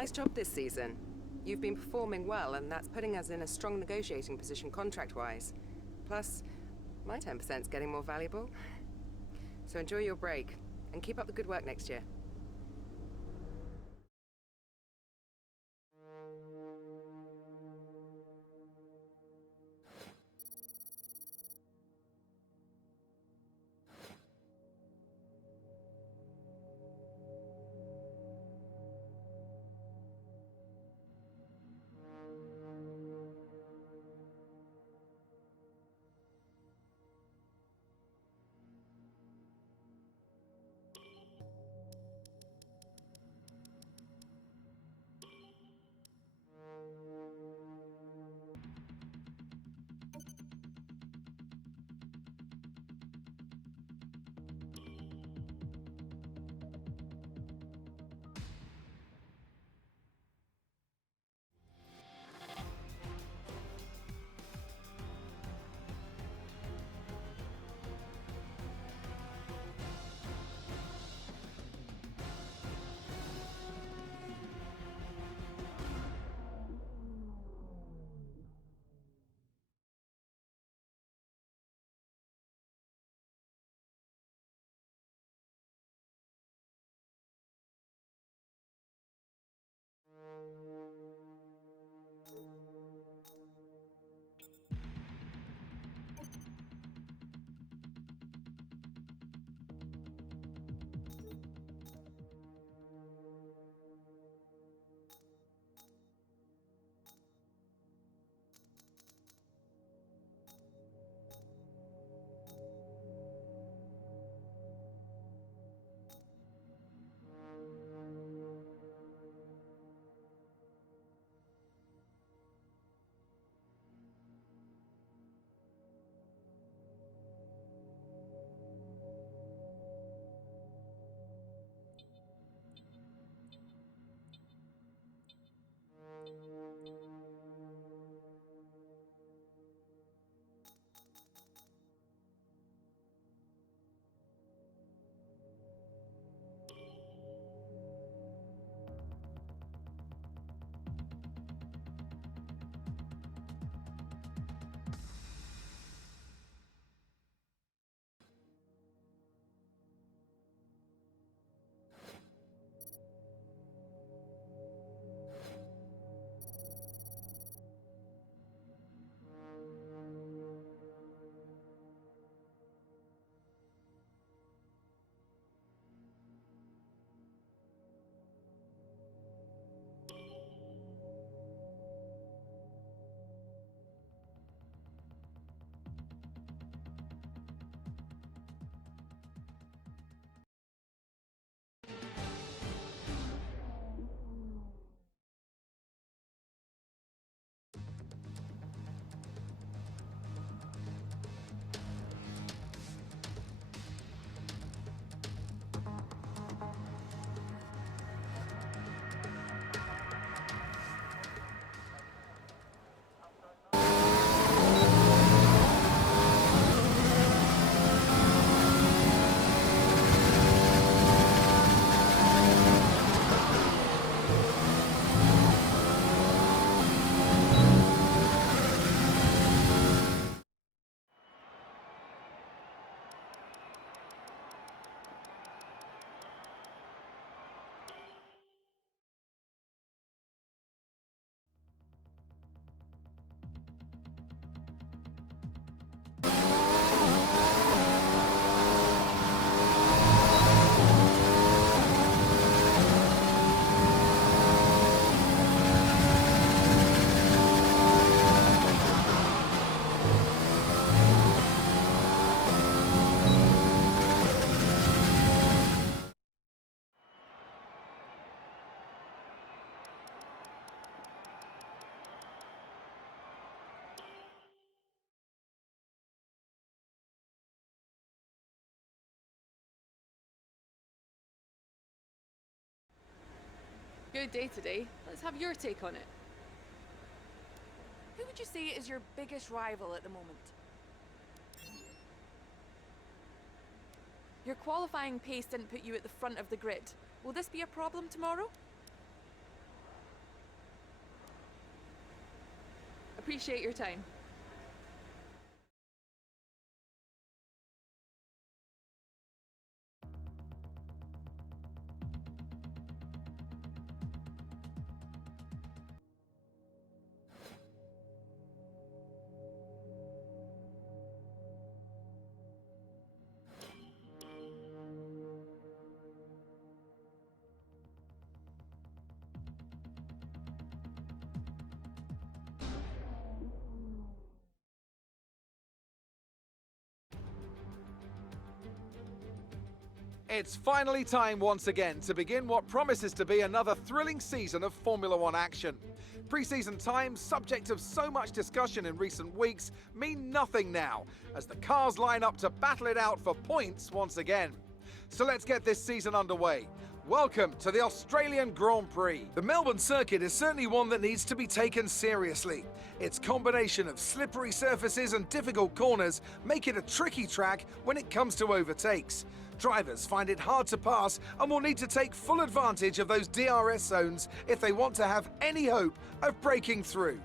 Nice job this season. You've been performing well, and that's putting us in a strong negotiating position contract-wise. Plus, my 10%'s getting more valuable. So enjoy your break, and keep up the good work next year. Good day today. Let's have your take on it. Who would you say is your biggest rival at the moment? Your qualifying pace didn't put you at the front of the grid. Will this be a problem tomorrow? Appreciate your time. It's finally time once again to begin what promises to be another thrilling season of Formula One action. Pre-season times, subject of so much discussion in recent weeks, mean nothing now, as the cars line up to battle it out for points once again. So let's get this season underway. Welcome to the Australian Grand Prix. The Melbourne circuit is certainly one that needs to be taken seriously. Its combination of slippery surfaces and difficult corners make it a tricky track when it comes to overtakes. Drivers find it hard to pass and will need to take full advantage of those DRS zones if they want to have any hope of breaking through.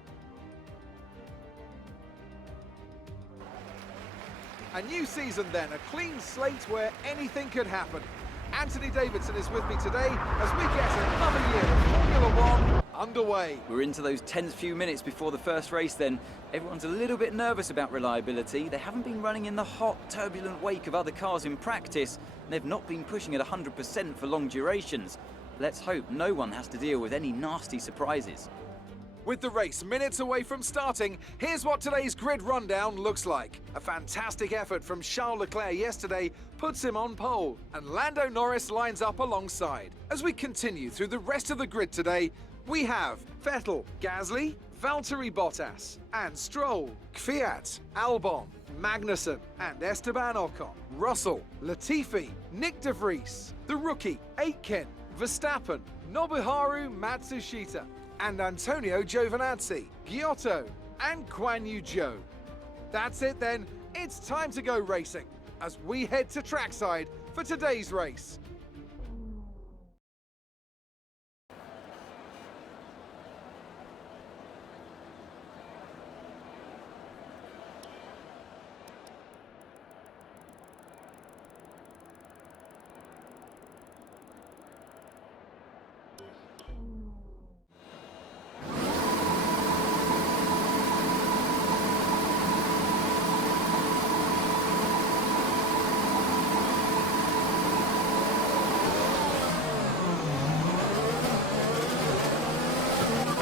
A new season then, a clean slate where anything could happen. Anthony Davidson is with me today as we get another year of Formula One underway. We're into those tense few minutes before the first race then. Everyone's a little bit nervous about reliability. They haven't been running in the hot, turbulent wake of other cars in practice, and they've not been pushing at 100% for long durations. Let's hope no one has to deal with any nasty surprises. With the race minutes away from starting, here's what today's grid rundown looks like. A fantastic effort from Charles Leclerc yesterday puts him on pole, and Lando Norris lines up alongside. As we continue through the rest of the grid today, we have Vettel, Gasly, Valtteri Bottas, and Stroll, Kvyat, Albon, Magnussen, and Esteban Ocon, Russell, Latifi, Nick de Vries, the rookie, Aitken, Verstappen, Nobuharu Matsushita, and Antonio Giovinazzi, Giotto, and Guan Yu Zhou. That's it then, it's time to go racing, as we head to trackside for today's race.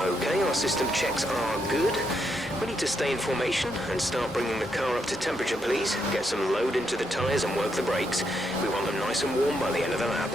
Okay, our system checks are good. We need to stay in formation and start bringing the car up to temperature, please. Get some load into the tyres and work the brakes. We want them nice and warm by the end of the lap.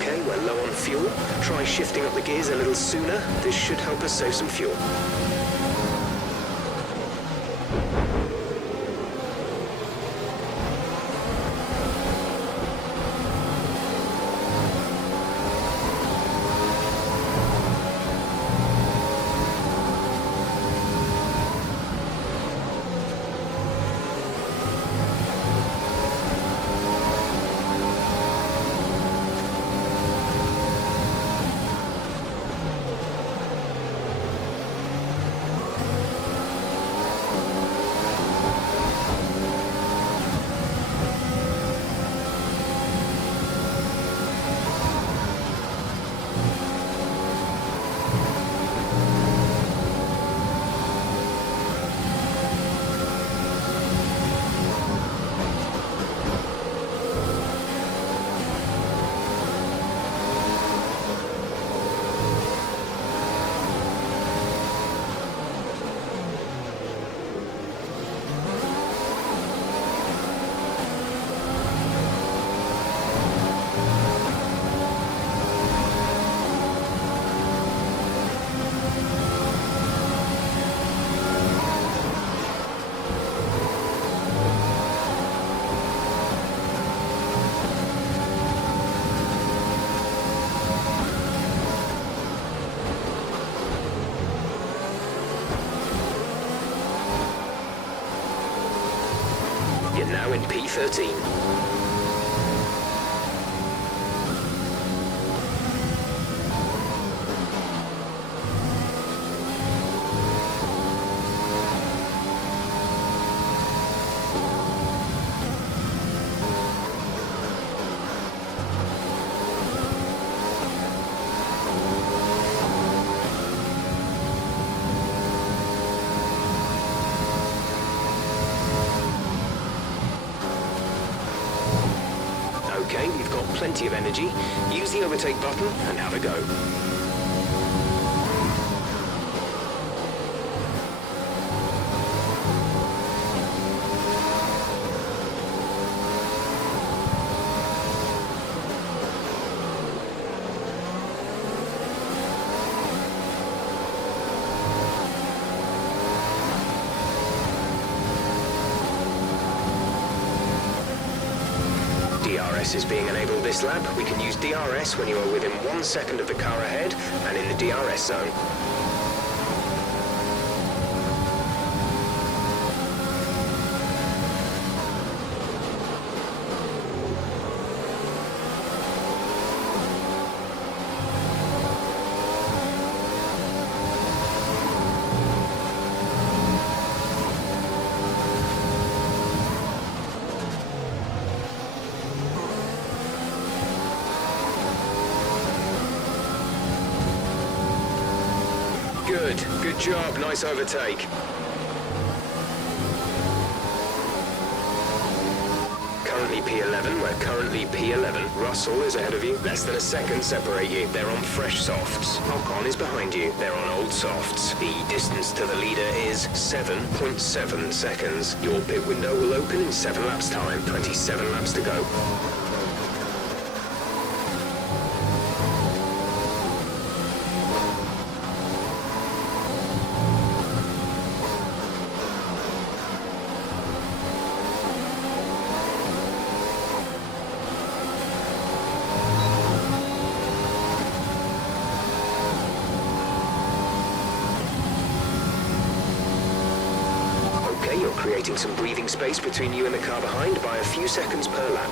Okay, we're low on fuel. Try shifting up the gears a little sooner. This should help us save some fuel. now in P13. Okay, you've got plenty of energy. Use the overtake button and have a go. DRS is being enabled this lap. We can use DRS when you are within 1 second of the car ahead and in the DRS zone. Good job, nice overtake. Currently P11, we're currently P11. Russell is ahead of you, less than a second separate you. They're on fresh softs. Ocon is behind you, they're on old softs. The distance to the leader is 7.7 seconds. Your pit window will open in 7 laps time, 27 laps to go. You're creating some breathing space between you and the car behind by a few seconds per lap.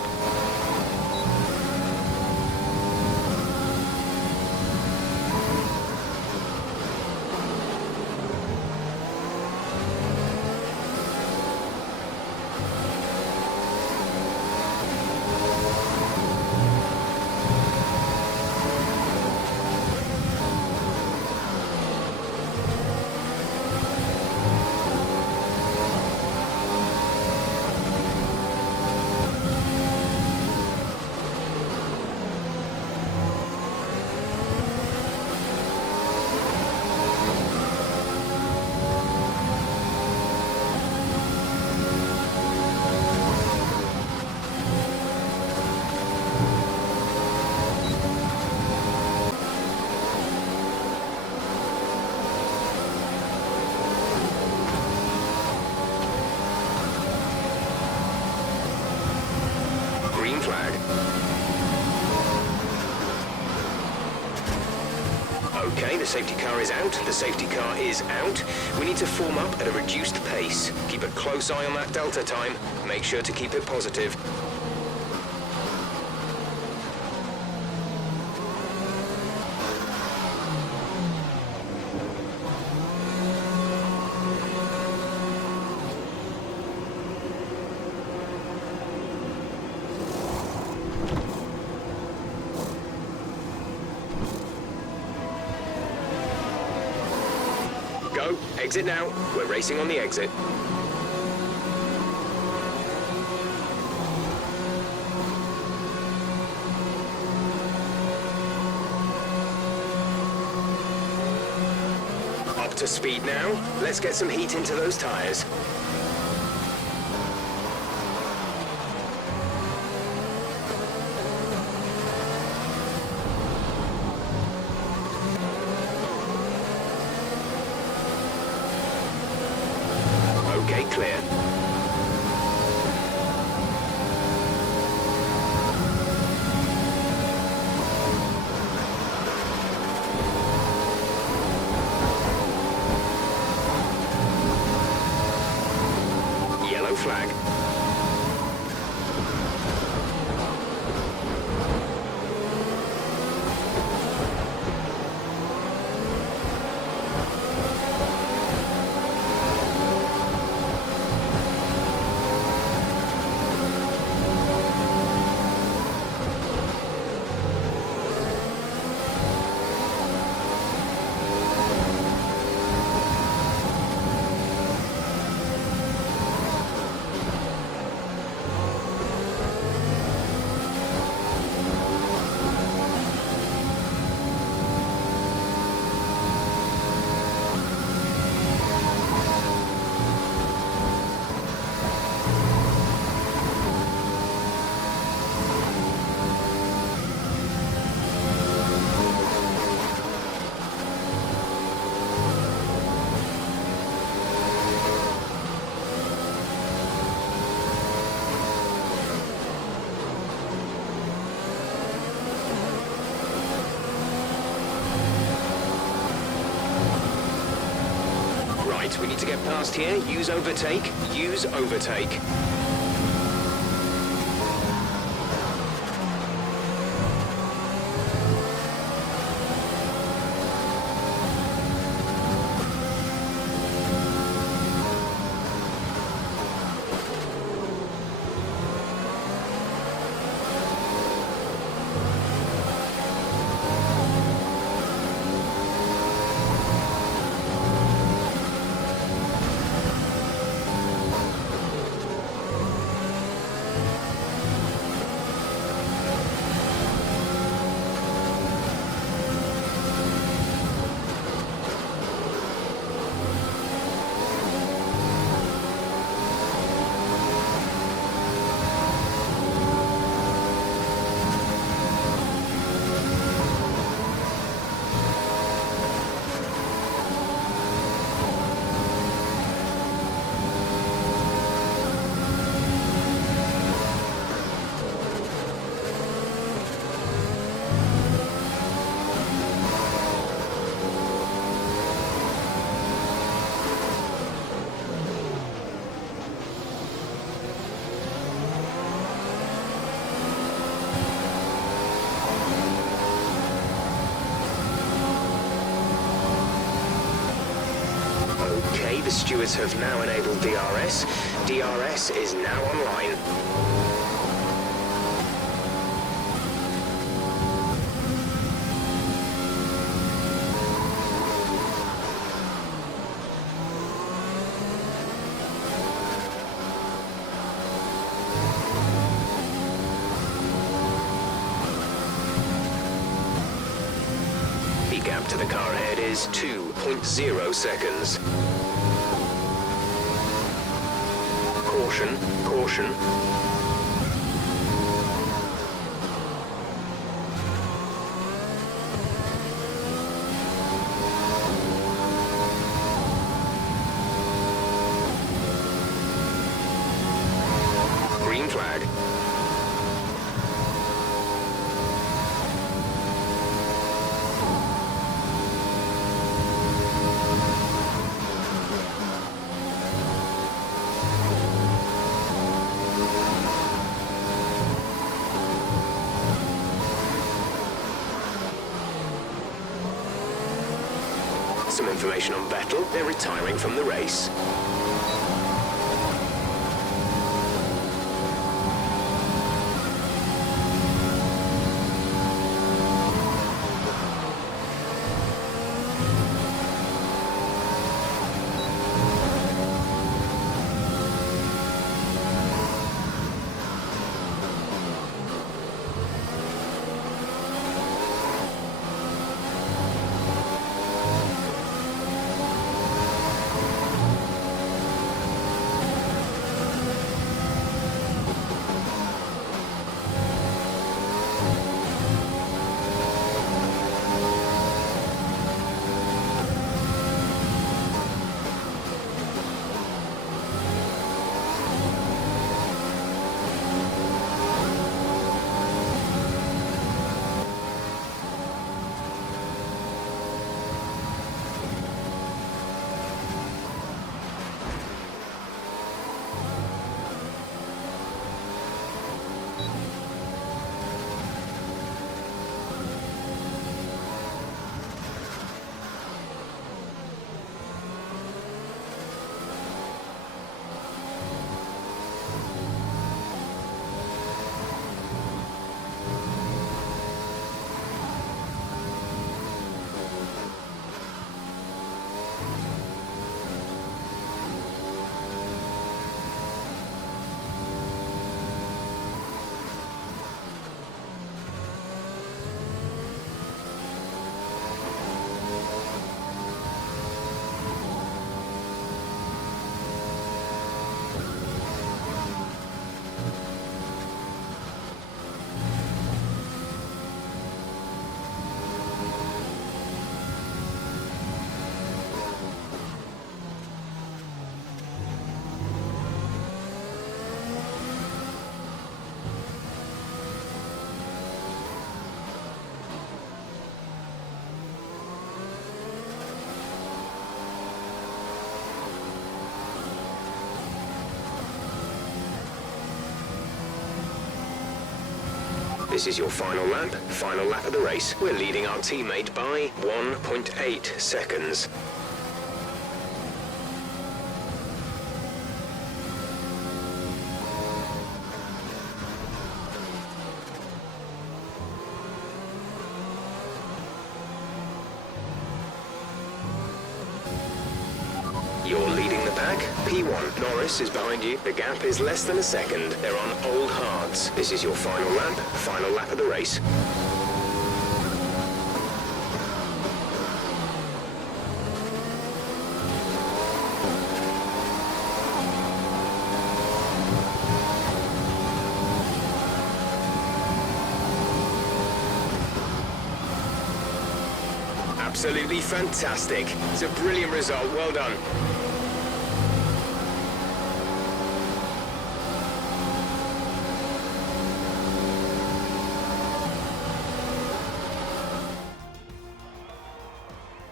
Green flag. Okay, the safety car is out. The safety car is out. We need to form up at a reduced pace. Keep a close eye on that delta time. Make sure to keep it positive. Go. Exit now. We're racing on the exit. Up to speed now. Let's get some heat into those tires. Okay, clear. Yellow flag. Right, we need to get past here. Use overtake. Use overtake. Okay, the stewards have now enabled DRS. DRS is now online. The gap to the car ahead is 2.0 seconds. Caution, caution. Green flag. Some information on Vettel. They're retiring from the race. This is your final lap of the race. We're leading our teammate by 1.8 seconds. You're leading the pack. P1. Norris is behind you. The gap is less than a second. They're on old hards. This is your final lap of the race. Absolutely fantastic. It's a brilliant result. Well done.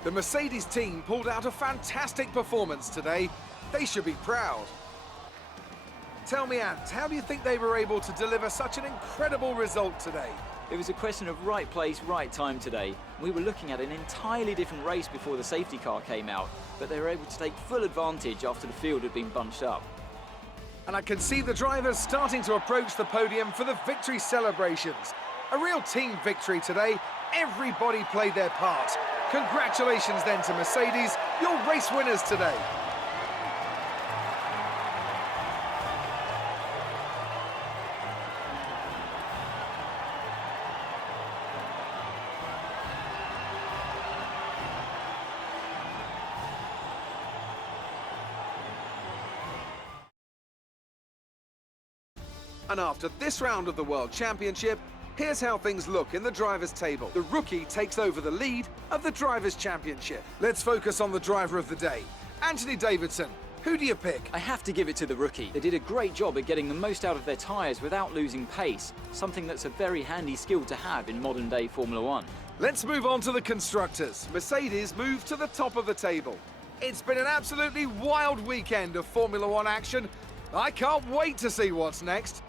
The Mercedes team pulled out a fantastic performance today. They should be proud. Tell me, Ant, how do you think they were able to deliver such an incredible result today? It was a question of right place, right time today. We were looking at an entirely different race before the safety car came out, but they were able to take full advantage after the field had been bunched up. And I can see the drivers starting to approach the podium for the victory celebrations. A real team victory today. Everybody played their part. Congratulations then to Mercedes, your race winners today. And after this round of the World Championship, here's how things look in the Drivers' Table. The rookie takes over the lead of the Drivers' Championship. Let's focus on the driver of the day. Anthony Davidson, who do you pick? I have to give it to the rookie. They did a great job at getting the most out of their tyres without losing pace, something that's a very handy skill to have in modern-day Formula One. Let's move on to the constructors. Mercedes moved to the top of the table. It's been an absolutely wild weekend of Formula One action. I can't wait to see what's next.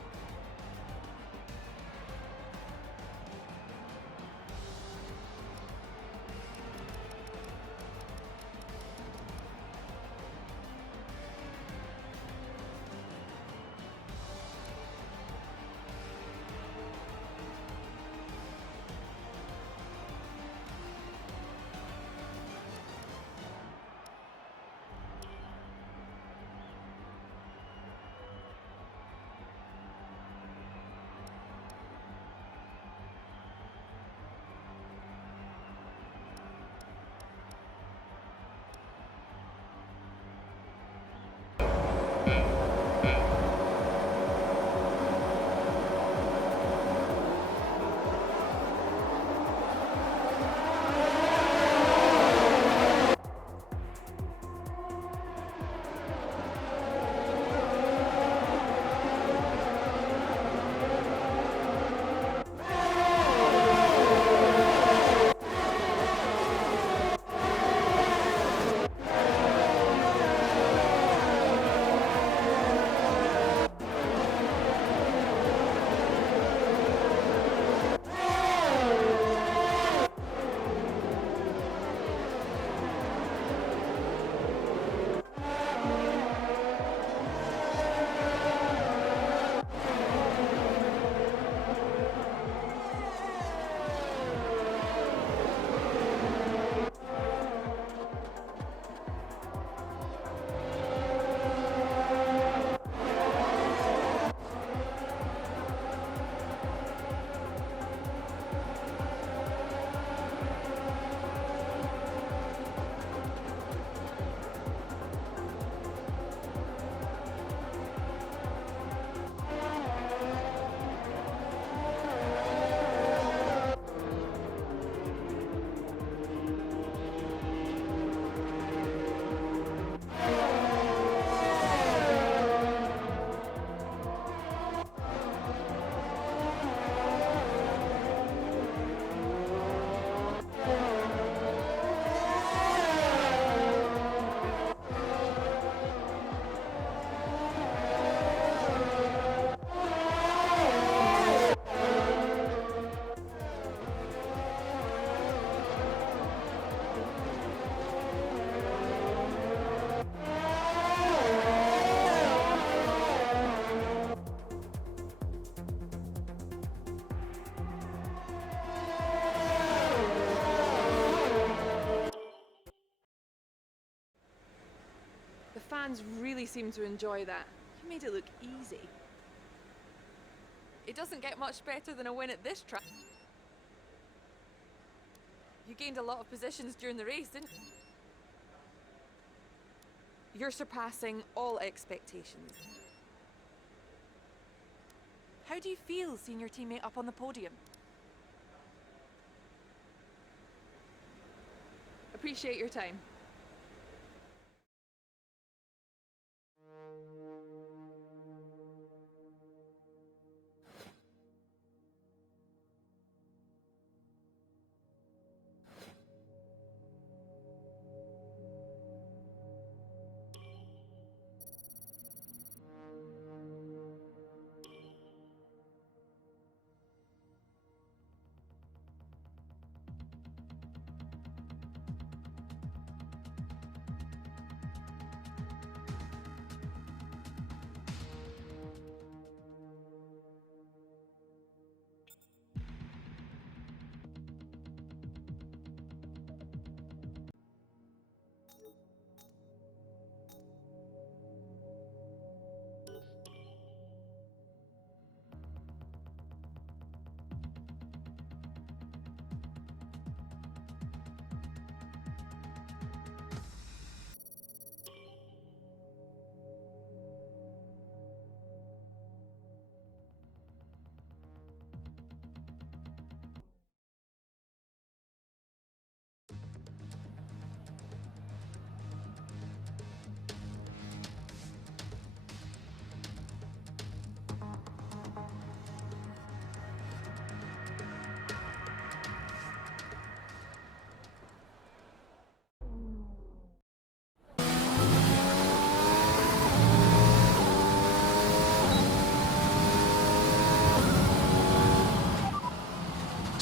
fans really seem to enjoy that. You made it look easy. It doesn't get much better than a win at this track. You gained a lot of positions during the race, didn't you? You're surpassing all expectations. How do you feel seeing your teammate up on the podium? Appreciate your time.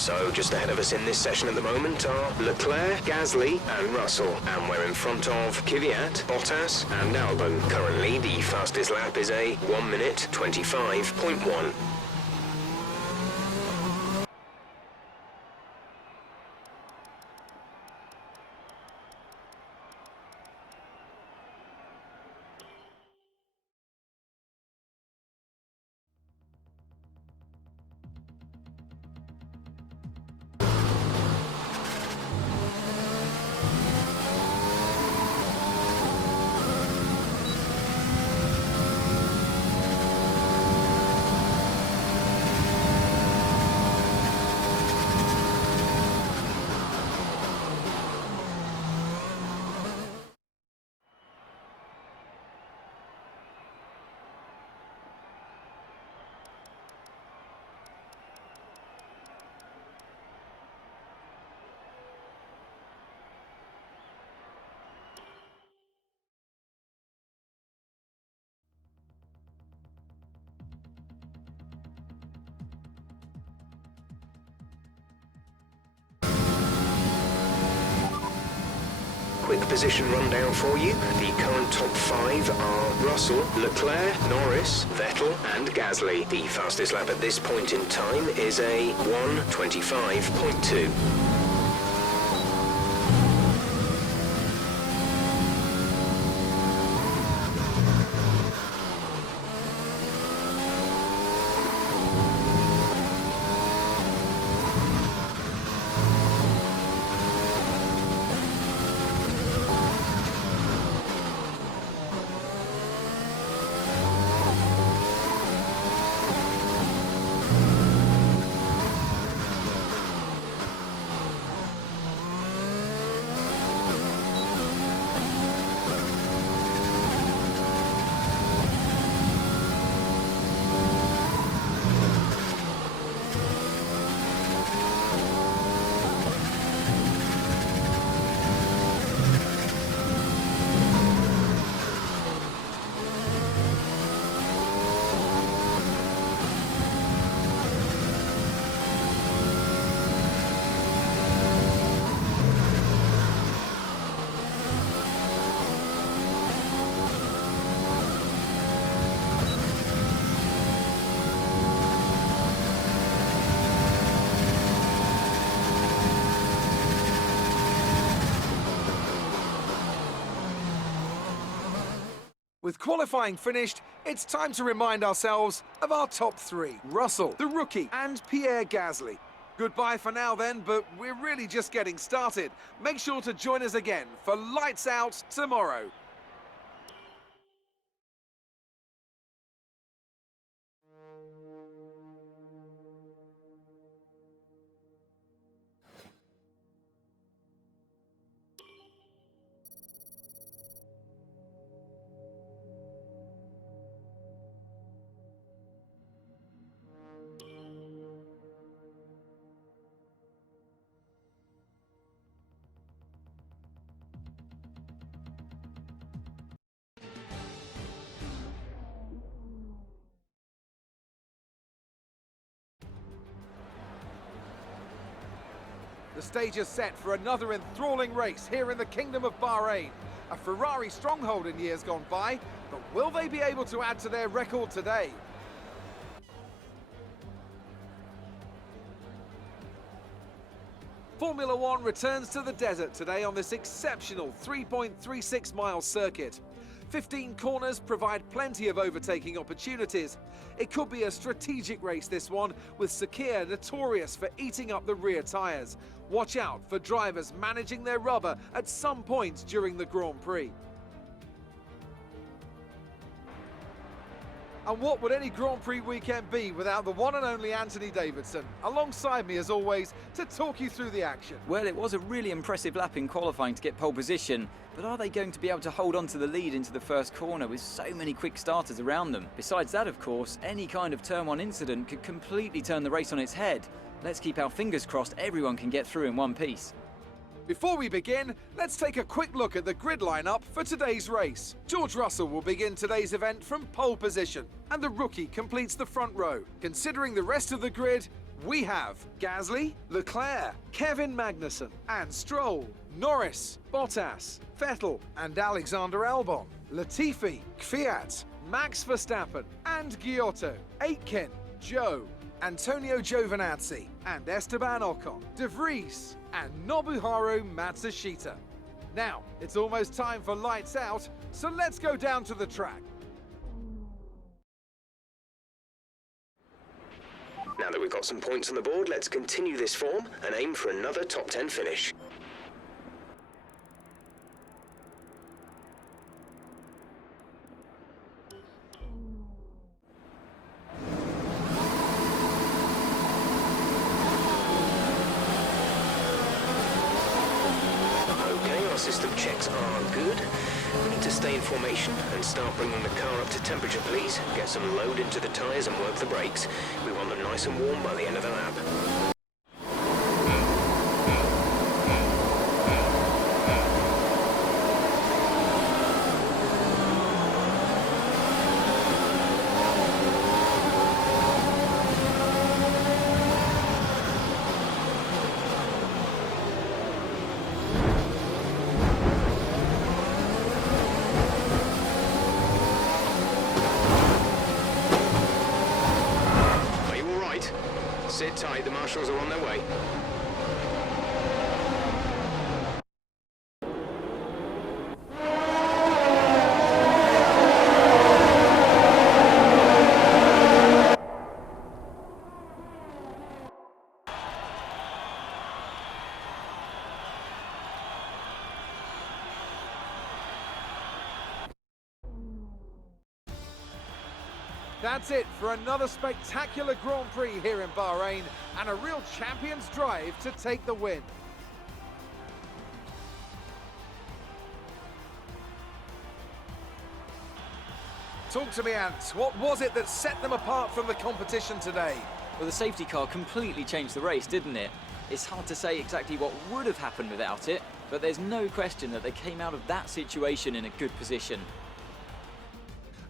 So just ahead of us in this session at the moment are Leclerc, Gasly and Russell. And we're in front of Kvyat, Bottas and Albon. Currently the fastest lap is a 1 minute 25.1. Quick position rundown for you. The current top 5 are Russell, Leclerc, Norris, Vettel and Gasly. The fastest lap at this point in time is a 1:25.2. With qualifying finished, it's time to remind ourselves of our top three. Russell, the rookie, and Pierre Gasly. Goodbye for now then, but we're really just getting started. Make sure to join us again for Lights Out tomorrow. The stage is set for another enthralling race here in the Kingdom of Bahrain. A Ferrari stronghold in years gone by, but will they be able to add to their record today? Formula One returns to the desert today on this exceptional 3.36-mile circuit. 15 corners provide plenty of overtaking opportunities. It could be a strategic race, this one, with Sakir notorious for eating up the rear tyres. Watch out for drivers managing their rubber at some point during the Grand Prix. And what would any Grand Prix weekend be without the one and only Anthony Davidson, alongside me as always, to talk you through the action? Well, it was a really impressive lap in qualifying to get pole position, but are they going to be able to hold on to the lead into the first corner with so many quick starters around them? Besides that, of course, any kind of turn one incident could completely turn the race on its head. Let's keep our fingers crossed everyone can get through in one piece. Before we begin, let's take a quick look at the grid lineup for today's race. George Russell will begin today's event from pole position, and the rookie completes the front row. Considering the rest of the grid, we have Gasly, Leclerc, Kevin Magnussen, and Stroll, Norris, Bottas, Vettel, and Alexander Albon, Latifi, Kvyat, Max Verstappen, and Giotto, Aitken, Joe, Antonio Giovinazzi, and Esteban Ocon, De Vries, and Nobuharu Matsushita. Now, it's almost time for Lights Out, so let's go down to the track. Now that we've got some points on the board, let's continue this form and aim for another top 10 finish. System checks are good. We need to stay in formation and start bringing the car up to temperature, please. Get some load into the tyres and work the brakes. We want them nice and warm by the end of the lap. Sit tight, the marshals are on their way. That's it for another spectacular Grand Prix here in Bahrain, and a real champion's drive to take the win. Talk to me, Ant. What was it that set them apart from the competition today? Well, the safety car completely changed the race, didn't it? It's hard to say exactly what would have happened without it, but there's no question that they came out of that situation in a good position.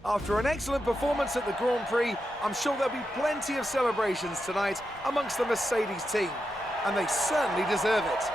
After an excellent performance at the Grand Prix, I'm sure there'll be plenty of celebrations tonight amongst the Mercedes team, and they certainly deserve it.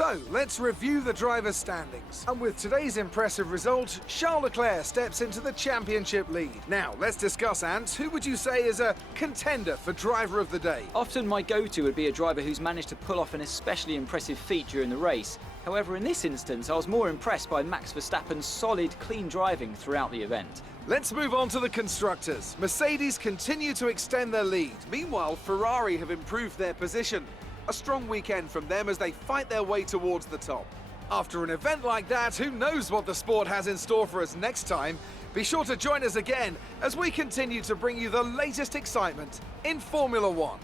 So, let's review the drivers' standings. And with today's impressive result, Charles Leclerc steps into the championship lead. Now, let's discuss, Ant. Who would you say is a contender for driver of the day? Often my go-to would be a driver who's managed to pull off an especially impressive feat during the race. However, in this instance, I was more impressed by Max Verstappen's solid, clean driving throughout the event. Let's move on to the constructors. Mercedes continue to extend their lead. Meanwhile, Ferrari have improved their position. A strong weekend from them as they fight their way towards the top. After an event like that, who knows what the sport has in store for us next time? Be sure to join us again as we continue to bring you the latest excitement in Formula One.